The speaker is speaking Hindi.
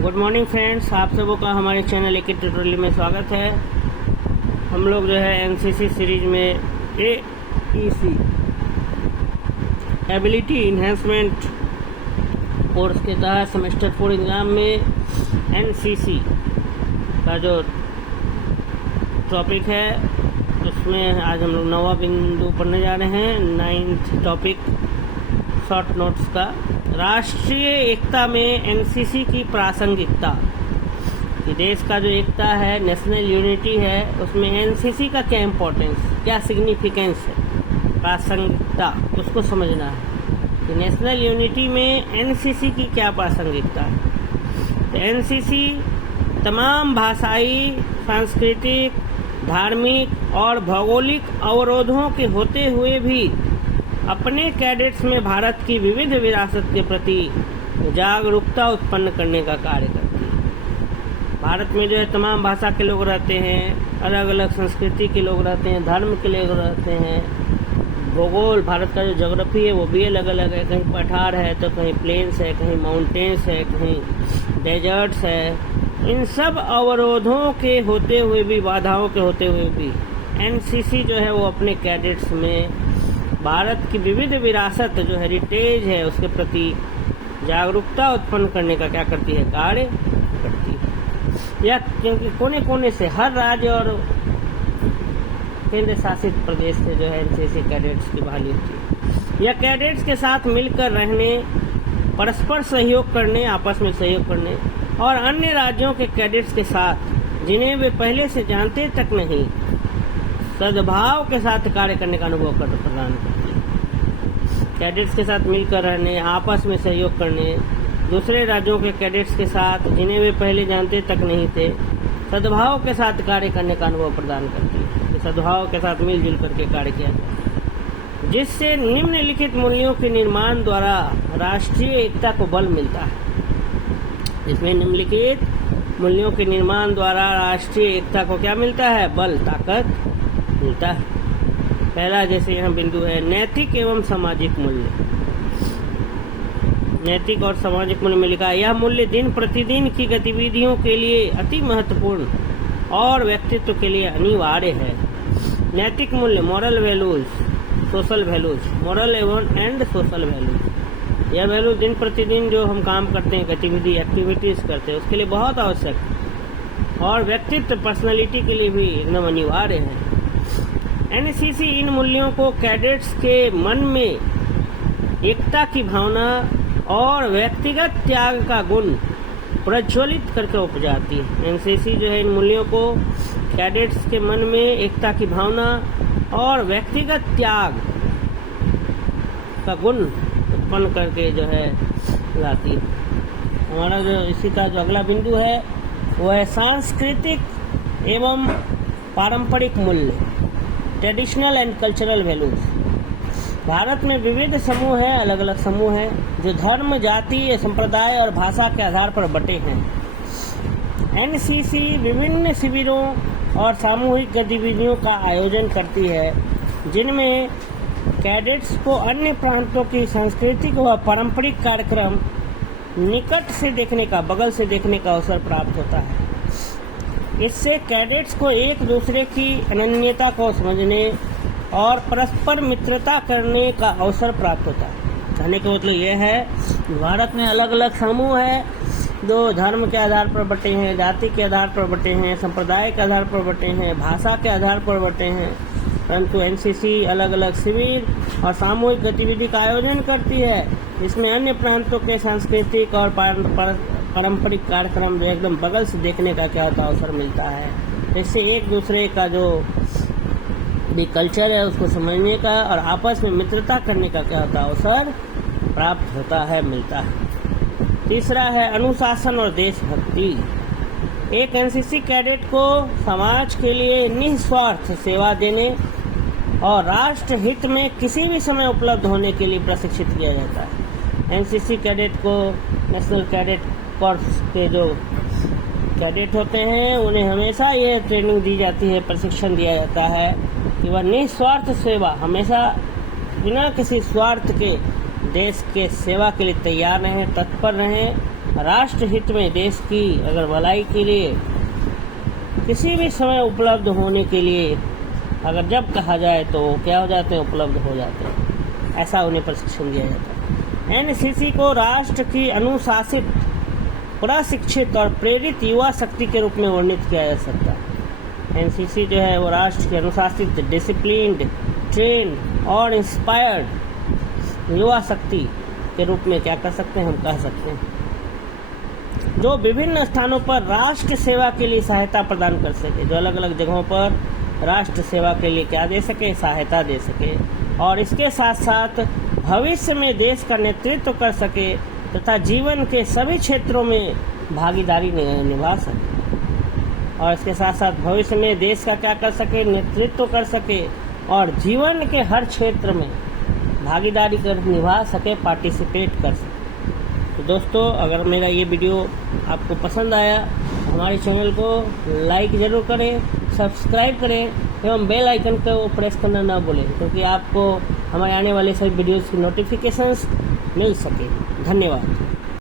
गुड मॉर्निंग फ्रेंड्स, आप सबों का हमारे चैनल एक ट्यूटोरियल में स्वागत है। हम लोग जो है एनसीसी सीरीज में AEC एबिलिटी इन्हेंसमेंट कोर्स के तहत सेमेस्टर 4 एग्ज़ाम में एनसीसी का जो टॉपिक है उसमें आज हम लोग 9वां बिंदु पढ़ने जा रहे हैं। 9th टॉपिक शॉर्ट नोट्स का, राष्ट्रीय एकता में एनसीसी की प्रासंगिकता। कि देश का जो एकता है, नेशनल यूनिटी है, उसमें एनसीसी का क्या इम्पोर्टेंस, क्या सिग्निफिकेंस है, प्रासंगिकता, उसको समझना है कि नेशनल यूनिटी में एनसीसी की क्या प्रासंगिकता है। तो एनसीसी तमाम भाषाई, सांस्कृतिक, धार्मिक और भौगोलिक अवरोधों के होते हुए भी अपने कैडेट्स में भारत की विविध विरासत के प्रति जागरूकता उत्पन्न करने का कार्य करती है। भारत में जो है तमाम भाषा के लोग रहते हैं, अलग अलग संस्कृति के लोग रहते हैं, धर्म के लोग रहते हैं, भूगोल, भारत का जो ज्योग्राफी है वो भी अलग अलग है। कहीं पठार है तो कहीं प्लेन्स है, कहीं माउंटेन्स है, कहीं डेजर्ट्स है। इन सब अवरोधों के होते हुए भी, बाधाओं के होते हुए भी एनसीसी जो है वो अपने कैडेट्स में भारत की विविध विरासत जो हेरिटेज है उसके प्रति जागरूकता उत्पन्न करने का क्या करती है, कार्य करती है। या क्योंकि कोने कोने से हर राज्य और केंद्र शासित प्रदेश से जो है एनसीसी कैडेट्स की बहाली होती है। या कैडेट्स के साथ मिलकर रहने, परस्पर सहयोग करने, आपस में सहयोग करने और अन्य राज्यों के कैडेट्स के साथ जिन्हें वे पहले से जानते तक नहीं, सद्भाव के साथ कार्य करने का अनुभव प्रदान करती है। कैडेट्स के साथ मिलकर रहने, आपस में सहयोग करने, दूसरे राज्यों के कैडेट्स के साथ जिन्हें वे पहले जानते तक नहीं थे, सद्भाव के साथ कार्य करने का अनुभव प्रदान करती है। सद्भाव के साथ मिलजुल करके कार्य किया जाता है, जिससे निम्नलिखित मूल्यों के निर्माण द्वारा राष्ट्रीय एकता को बल मिलता है। इसमें निम्नलिखित मूल्यों के निर्माण द्वारा राष्ट्रीय एकता को क्या मिलता है, बल, ताकत मिलता है। पहला जैसे यहाँ बिंदु है, नैतिक एवं सामाजिक मूल्य। नैतिक और सामाजिक मूल्य में लिखा है, यह मूल्य दिन प्रतिदिन की गतिविधियों के लिए अति महत्वपूर्ण और व्यक्तित्व के लिए अनिवार्य है। नैतिक मूल्य, moral values, social values, moral and social values. यह वैल्यू दिन प्रतिदिन जो हम काम करते हैं, गतिविधि, एक्टिविटीज करते हैं, उसके लिए बहुत आवश्यक है और व्यक्तित्व, पर्सनैलिटी के लिए भी एकदम अनिवार्य है। एनसीसी इन मूल्यों को कैडेट्स के मन में एकता की भावना और व्यक्तिगत त्याग का गुण प्रज्वलित करके उपजाती है। एनसीसी जो है इन मूल्यों को कैडेट्स के मन में एकता की भावना और व्यक्तिगत त्याग का गुण उत्पन्न करके जो है लाती है। हमारा जो इसी का जो अगला बिंदु है वो है सांस्कृतिक एवं पारंपरिक मूल्य, traditional and cultural values. Bharat में विविध समूह हैं, अलग अलग समूह हैं जो धर्म, जाति, संप्रदाय और भाषा के आधार पर बटे हैं। एनसीसी विभिन्न शिविरों और सामूहिक गतिविधियों का आयोजन करती है, जिनमें कैडेट्स को अन्य प्रांतों की सांस्कृतिक व पारंपरिक कार्यक्रम निकट से देखने का, बगल से देखने का अवसर प्राप्त होता है। इससे कैडेट्स को एक दूसरे की अनन्यता को समझने और परस्पर मित्रता करने का अवसर प्राप्त होता है। कहने का मतलब यह है, भारत में अलग अलग समूह है जो धर्म के आधार पर बटे हैं, जाति के आधार पर बटे हैं, संप्रदाय के आधार पर बटे हैं, भाषा के आधार पर बटे हैं, परंतु एनसीसी अलग अलग शिविर और सामूहिक गतिविधि का आयोजन करती है। इसमें अन्य प्रांतों के सांस्कृतिक और पारंपरिक कार्यक्रम जो एकदम बगल से देखने का क्या होता अवसर मिलता है। इससे एक दूसरे का जो भी कल्चर है उसको समझने का और आपस में मित्रता करने का क्या होता अवसर प्राप्त होता है, मिलता है। तीसरा है अनुशासन और देशभक्ति। एक एनसीसी कैडेट को समाज के लिए निस्वार्थ सेवा देने और राष्ट्र हित में किसी भी समय उपलब्ध होने के लिए प्रशिक्षित किया जाता है। एनसीसी कैडेट को नेशनल कैडेट कोर्स के जो कैडेट होते हैं उन्हें हमेशा ये ट्रेनिंग दी जाती है, प्रशिक्षण दिया जाता है कि वह निस्वार्थ सेवा, हमेशा बिना किसी स्वार्थ के देश के सेवा के लिए तैयार रहें, तत्पर रहें राष्ट्र हित में, देश की अगर भलाई के लिए किसी भी समय उपलब्ध होने के लिए अगर जब कहा जाए तो क्या हो जाते हैं, उपलब्ध हो जाते हैं। ऐसा उन्हें प्रशिक्षण दिया जाता है। एनसीसी को राष्ट्र की अनुशासित, प्रशिक्षित और प्रेरित युवा शक्ति के रूप में वर्णित किया जा सकता है। एनसीसी जो है वो राष्ट्र की अनुशासित, डिसिप्लिन्ड, ट्रेन और इंस्पायर्ड युवा शक्ति के रूप में क्या कर सकते हैं, हम कह सकते हैं, जो विभिन्न स्थानों पर राष्ट्र सेवा के लिए सहायता प्रदान कर सके, जो अलग अलग जगहों पर राष्ट्र सेवा के लिए क्या दे सके, सहायता दे सके, और इसके साथ साथ भविष्य में देश का नेतृत्व कर सके तथा जीवन के सभी क्षेत्रों में भागीदारी निभा सके, और इसके साथ साथ भविष्य में देश का क्या कर सके, नेतृत्व कर सके, और जीवन के हर क्षेत्र में भागीदारी कर निभा सके, पार्टिसिपेट कर सके। तो दोस्तों, अगर मेरा ये वीडियो आपको पसंद आया, हमारे चैनल को लाइक ज़रूर करें, सब्सक्राइब करें एवं बेल आइकन को प्रेस करना ना भूलें, क्योंकि आपको हमारे आने वाले सभी वीडियोज़ की नोटिफिकेशंस मिल सके। धन्यवाद।